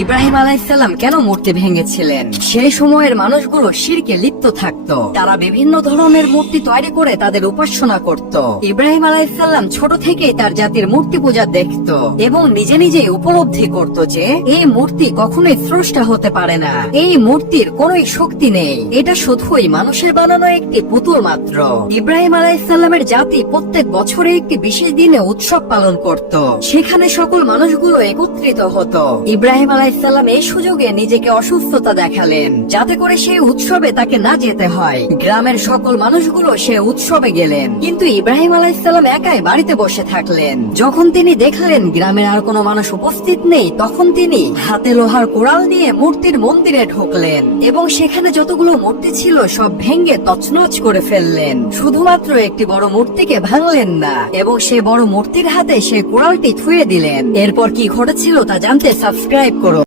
ইব্রাহিম আলাইহিসসালাম কেন মূর্তি ভেঙেছিলেন? সেই সময়ের মানুষগুলো শিরকে লিপ্ত থাকতো। তারা বিভিন্ন ধরনের মূর্তি তৈরি করে তাদের উপাসনা করত। ইব্রাহিম আলাইহিসসালাম ছোট থেকেই তার জাতির মূর্তি পূজা দেখত এবং নিজে নিজেই উপলব্ধি করত যে এই মূর্তি কখনোই স্রষ্টা হতে পারে না। এই মূর্তির কোনোই শক্তি নেই, এটা শুধুই মানুষের বানানো একটি পুতুল মাত্র। ইব্রাহিম আলাইহিসসালামের জাতি প্রত্যেক বছরে একটি বিশেষ দিনে উৎসব পালন করত। সেখানে সকল মানুষগুলো একত্রিত হতো। ইব্রাহিম আলাইহিসসালাম এই সুযোগে নিজেকে অসুস্থতা দেখালেন, যাতে করে সেই উৎসবে তাকে না যেতে হয়। গ্রামের সকল মানুষগুলো সে উৎসবে গেলেন, কিন্তু ইব্রাহিম আলাইহিসসালাম একাই বাড়িতে বসে থাকলেন। যখন তিনি দেখলেন গ্রামের আর কোনো মানুষ উপস্থিত নেই, তখন তিনি হাতে লোহার কোড়াল নিয়ে মূর্তির মন্দিরে ঢুকলেন এবং সেখানে যতগুলো মূর্তি ছিল সব ভেঙে তছনছ করে ফেললেন। শুধুমাত্র একটি বড় মূর্তিকে ভাঙলেন না এবং সে বড় মূর্তির হাতে সে কোড়ালটি থুয়ে দিলেন। এরপর কি ঘটেছিল তা জানতে সাবস্ক্রাইব করুন।